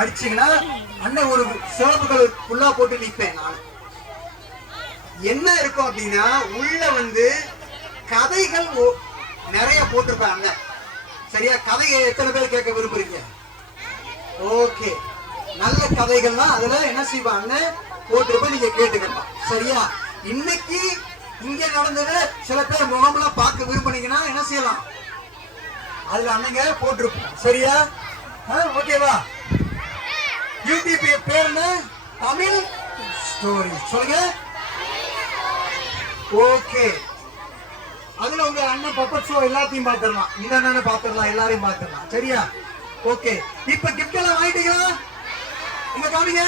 அடிச்சீங்கன்னா அண்ணன் ஒரு சிவப்புகள் ஃபுல்லா போட்டு நிற்பேன் நான். என்ன இருக்கும் அப்படின்னா உள்ள வந்து கதைகள் நிறைய போட்டிருப்பேன் அண்ணன். சரியா? கதையை எத்தனை பேர் கேட்க விரும்புறீங்க? ஓகே, நல்ல கதைகள்லாம் அதுல என்ன செய்வான் அண்ணன் போட்டிருப்பேன், நீங்க கேட்டுக்கலாம். சரியா? இன்னைக்கு இங்க நடந்தது சில பேர் முகம்லாம் பார்க்க விரும்புனீங்கன்னா என்ன செய்யலாம், அதுல அண்ணங்க போட்டிருப்போம். சரியா? ஓகேவா? யூடியூப் பேர் என்ன? தமிழ் ஸ்டோரி. சொல்லுங்க. ஓகே, அதுல உங்க அண்ணன் பப்பட் ஷோ எல்லாத்தையும் பாத்துடலாம். இந்த அண்ணன் பாத்துடலாம், எல்லாரையும் பாத்துடலாம். சரியா? ஓகே, இப்ப கிஃப்ட் எல்லாம் வாங்கிட்டீங்களா? இங்க காமிங்க.